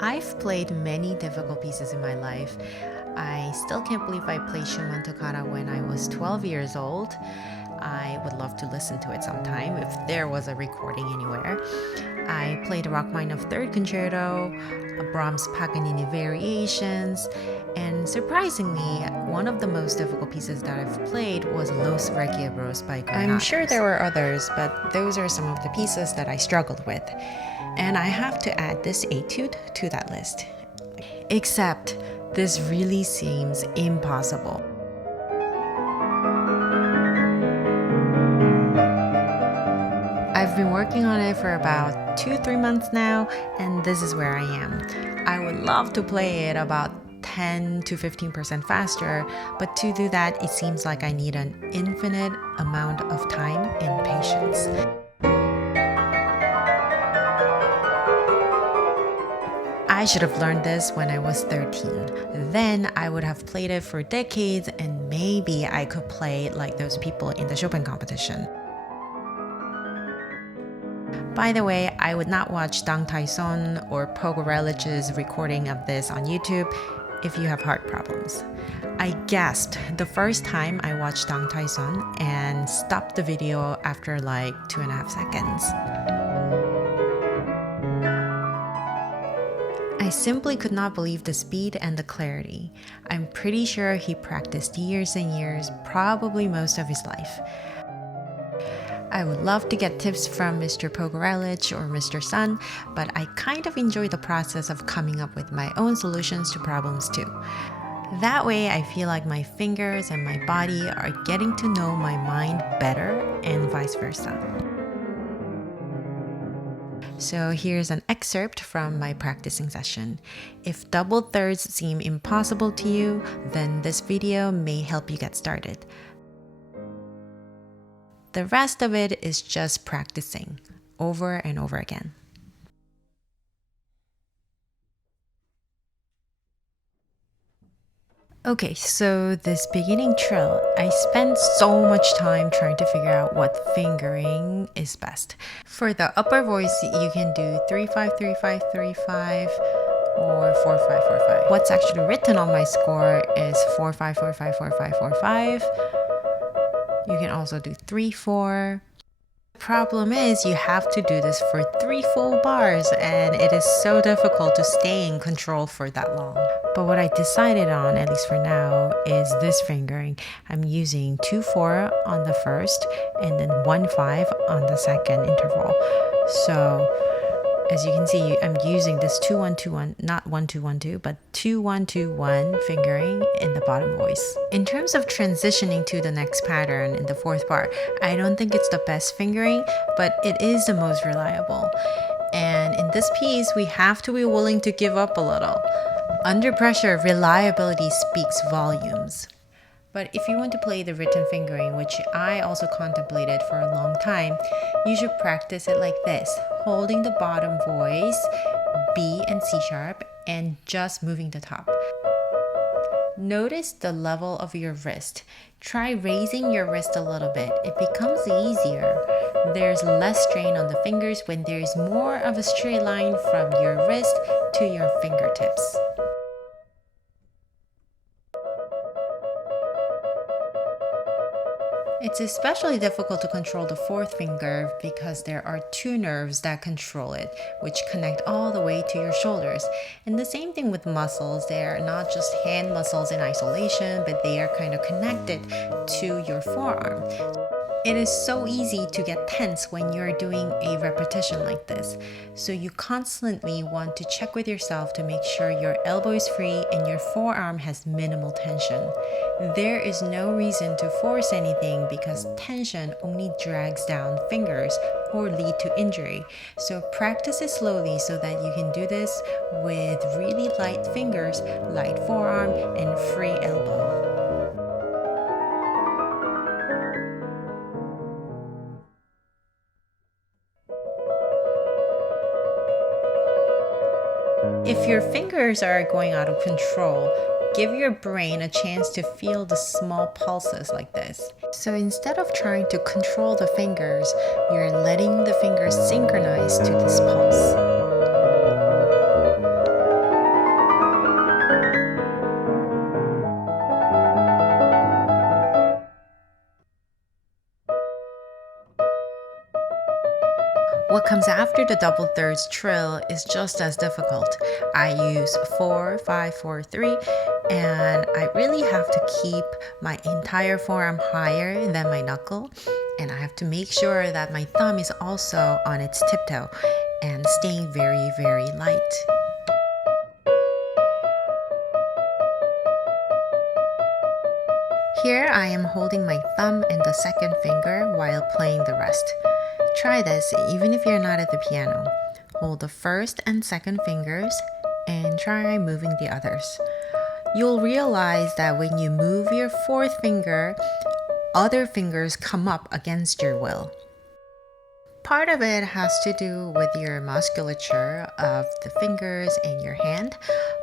I've played many difficult pieces in my life. I still can't believe I played Schumann Toccata when I was 12 years old. I would love to listen to it sometime if there was a recording anywhere. I played Rachmaninoff Third Concerto, Brahms Paganini Variations, and surprisingly, one of the most difficult pieces that I've played was Los Requiebros by Granados. I'm sure there were others, but those are some of the pieces that I struggled with. And I have to add this Étude to that list. Except, this really seems impossible. I've been working on it for about 2-3 months now, and this is where I am. I would love to play it about 10 to 15% faster, but to do that, it seems like I need an infinite amount of time and patience. I should have learned this when I was 13. Then I would have played it for decades, and maybe I could play like those people in the Chopin competition. By the way, I would not watch Dang Tai-son or Pogorelich's recording of this on YouTube if you have heart problems. I gasped the first time I watched Dang Tai-son and stopped the video after like 2.5 seconds. I simply could not believe the speed and the clarity. I'm pretty sure he practiced years and years, probably most of his life. I would love to get tips from Mr. Pogorelich or Mr. Sun, but I kind of enjoy the process of coming up with my own solutions to problems too. That way, I feel like my fingers and my body are getting to know my mind better and vice versa. So here's an excerpt from my practicing session. If double thirds seem impossible to you, then this video may help you get started. The rest of it is just practicing over and over again. Okay, so this beginning trill, I spent so much time trying to figure out what fingering is best. For the upper voice, you can do 3-5-3-5-3-5 or 4-5-4-5. What's actually written on my score is 4-5-4-5-4-5-4-5. You can also do 3-4. The problem is you have to do this for 3 full bars, and it is so difficult to stay in control for that long. But what I decided on, at least for now, is this fingering. I'm using 2-4 on the first and then 1-5 on the second interval. So as you can see, I'm using this 2-1-2-1, not 1-2-1-2, but 2-1-2-1 fingering in the bottom voice. In terms of transitioning to the next pattern in the fourth bar, I don't think it's the best fingering, but it is the most reliable. And in this piece, we have to be willing to give up a little. Under pressure, reliability speaks volumes. But if you want to play the written fingering, which I also contemplated for a long time, you should practice it like this, holding the bottom voice, B and C sharp, and just moving the top. Notice the level of your wrist. Try raising your wrist a little bit. It becomes easier. There's less strain on the fingers when there's more of a straight line from your wrist to your fingertips. It's especially difficult to control the fourth finger because there are 2 nerves that control it, which connect all the way to your shoulders. And the same thing with muscles. They are not just hand muscles in isolation, but they are kind of connected to your forearm. It is so easy to get tense when you're doing a repetition like this. So you constantly want to check with yourself to make sure your elbow is free and your forearm has minimal tension. There is no reason to force anything because tension only drags down fingers or lead to injury. So practice it slowly so that you can do this with really light fingers, light forearm, and free elbow. If your fingers are going out of control, give your brain a chance to feel the small pulses like this. So instead of trying to control the fingers, you're letting the fingers synchronize to this pulse. What comes after the double thirds trill is just as difficult. I use 4, 5, 4, 3, and I really have to keep my entire forearm higher than my knuckle, and I have to make sure that my thumb is also on its tiptoe and staying very, very light. Here I am holding my thumb and the second finger while playing the rest. Try this even if you're not at the piano. Hold the first and second fingers and try moving the others. You'll realize that when you move your fourth finger, other fingers come up against your will. Part of it has to do with your musculature of the fingers and your hand,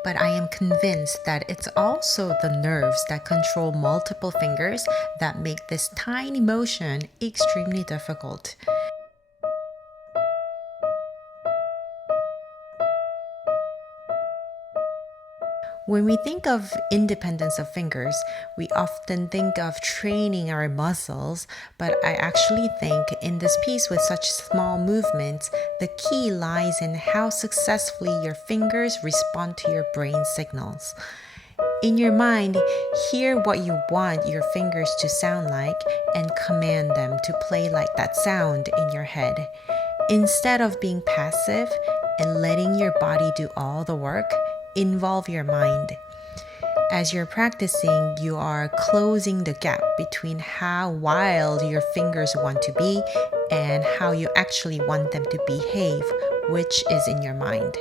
but I am convinced that it's also the nerves that control multiple fingers that make this tiny motion extremely difficult. When we think of independence of fingers, we often think of training our muscles, but I actually think in this piece with such small movements, the key lies in how successfully your fingers respond to your brain signals. In your mind, hear what you want your fingers to sound like and command them to play like that sound in your head. Instead of being passive and letting your body do all the work, involve your mind. As you're practicing, you are closing the gap between how wild your fingers want to be and how you actually want them to behave, which is in your mind.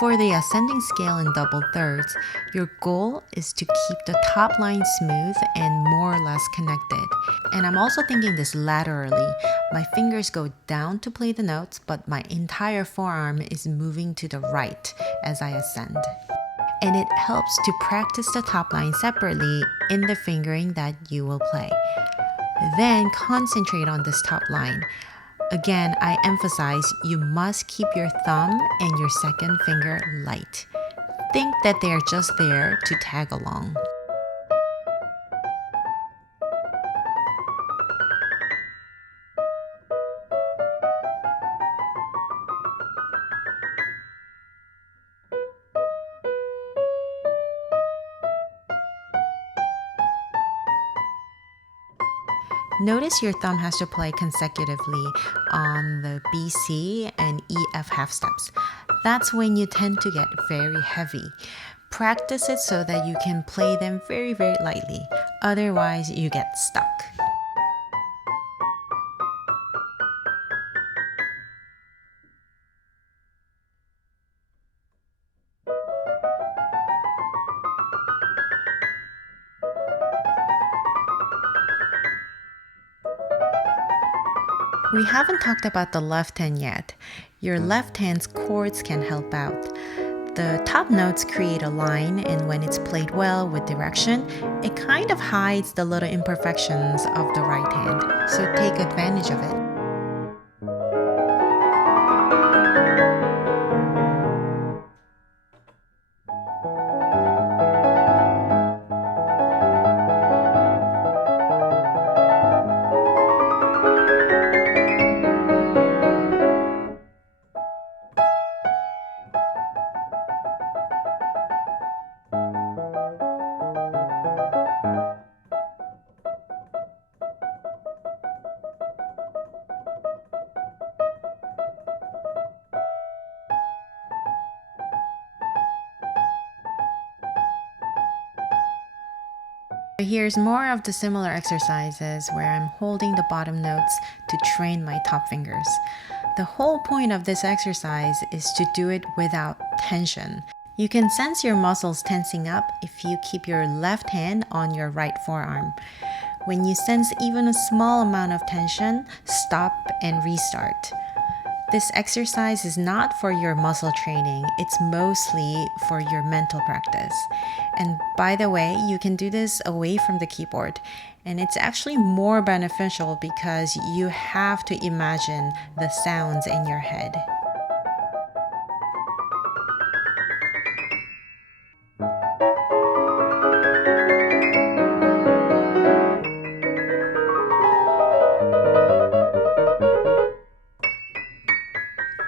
For the ascending scale in double thirds, your goal is to keep the top line smooth and more or less connected. And I'm also thinking this laterally. My fingers go down to play the notes, but my entire forearm is moving to the right as I ascend. And it helps to practice the top line separately in the fingering that you will play. Then concentrate on this top line. Again, I emphasize you must keep your thumb and your second finger light. Think that they are just there to tag along. Notice your thumb has to play consecutively on the B, C, and E, F half steps. That's when you tend to get very heavy. Practice it so that you can play them very, very lightly. Otherwise, you get stuck. We haven't talked about the left hand yet. Your left hand's chords can help out. The top notes create a line, and when it's played well with direction, it kind of hides the little imperfections of the right hand. So take advantage of it. Here's more of the similar exercises where I'm holding the bottom notes to train my top fingers. The whole point of this exercise is to do it without tension. You can sense your muscles tensing up if you keep your left hand on your right forearm. When you sense even a small amount of tension, stop and restart. This exercise is not for your muscle training, it's mostly for your mental practice. And by the way, you can do this away from the keyboard. And it's actually more beneficial because you have to imagine the sounds in your head.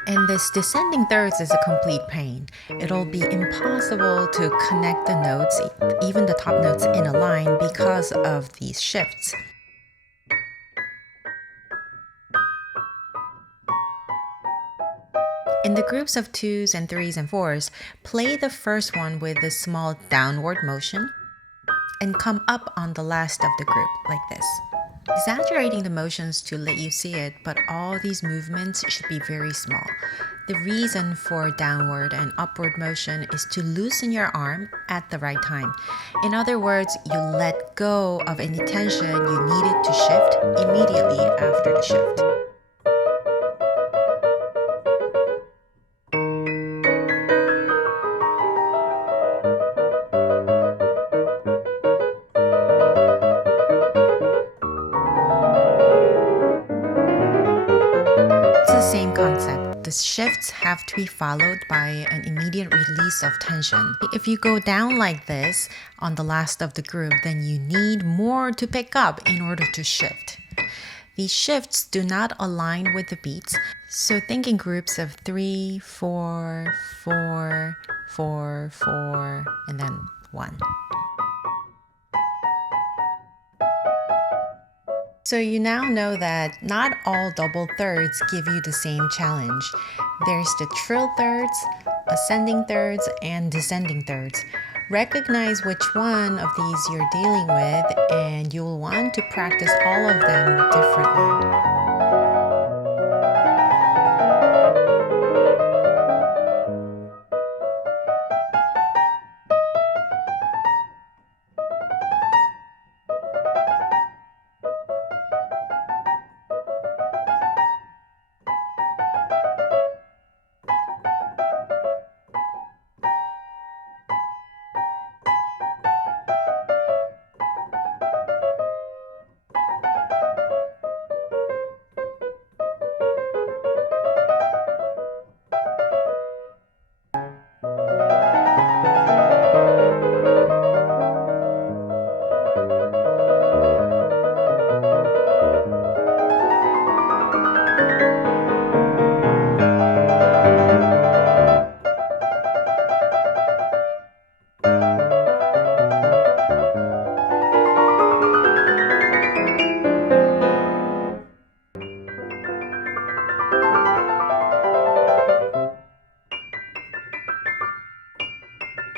And this descending thirds is a complete pain. It'll be impossible to connect the notes, even the top notes, in a line because of these shifts. In the groups of 2s and 3s and 4s, play the first one with a small downward motion and come up on the last of the group like this. Exaggerating the motions to let you see it, but all these movements should be very small. The reason for downward and upward motion is to loosen your arm at the right time. In other words, you let go of any tension you needed to shift immediately after the shift. Same concept. The shifts have to be followed by an immediate release of tension. If you go down like this on the last of the group, then you need more to pick up in order to shift. These shifts do not align with the beats, so think in groups of 3, 4, 4, 4, 4, and then 1. So you now know that not all double thirds give you the same challenge. There's the trill thirds, ascending thirds, and descending thirds. Recognize which one of these you're dealing with, and you'll want to practice all of them differently.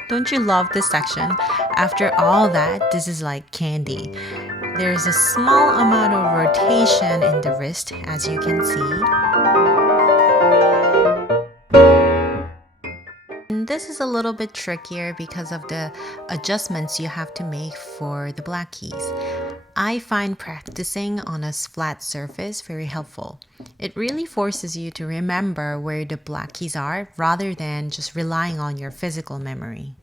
Don't you love this section? After all that, this is like candy. There's a small amount of rotation in the wrist, as you can see. And this is a little bit trickier because of the adjustments you have to make for the black keys. I find practicing on a flat surface very helpful. It really forces you to remember where the black keys are rather than just relying on your physical memory.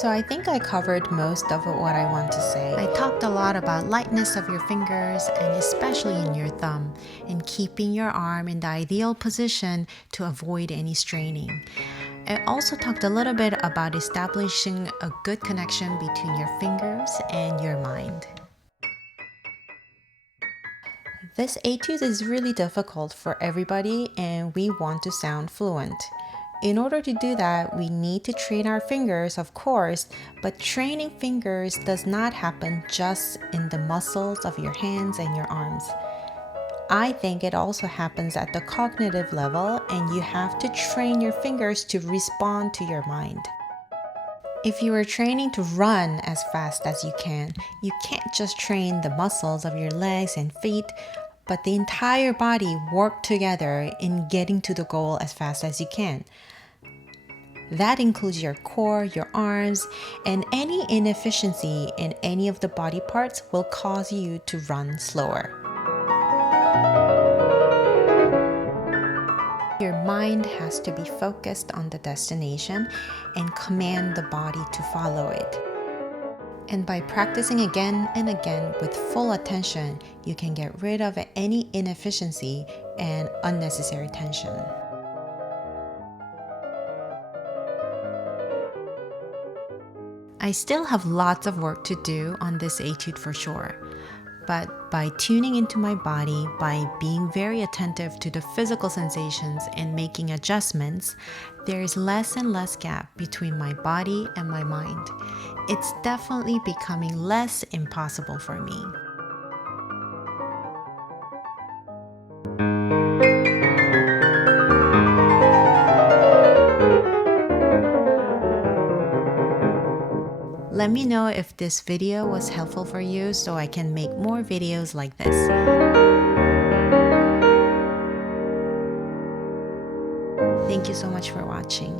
So I think I covered most of what I want to say. I talked a lot about lightness of your fingers and especially in your thumb, and keeping your arm in the ideal position to avoid any straining. I also talked a little bit about establishing a good connection between your fingers and your mind. This etude is really difficult for everybody and we want to sound fluent. In order to do that, we need to train our fingers, of course, but training fingers does not happen just in the muscles of your hands and your arms. I think it also happens at the cognitive level, and you have to train your fingers to respond to your mind. If you are training to run as fast as you can't just train the muscles of your legs and feet, but the entire body work together in getting to the goal as fast as you can. That includes your core, your arms, and any inefficiency in any of the body parts will cause you to run slower. Your mind has to be focused on the destination and command the body to follow it. And by practicing again and again with full attention, you can get rid of any inefficiency and unnecessary tension. I still have lots of work to do on this etude for sure. But by tuning into my body, by being very attentive to the physical sensations and making adjustments, there is less and less gap between my body and my mind. It's definitely becoming less impossible for me. Let me know if this video was helpful for you so I can make more videos like this. Thank you so much for watching.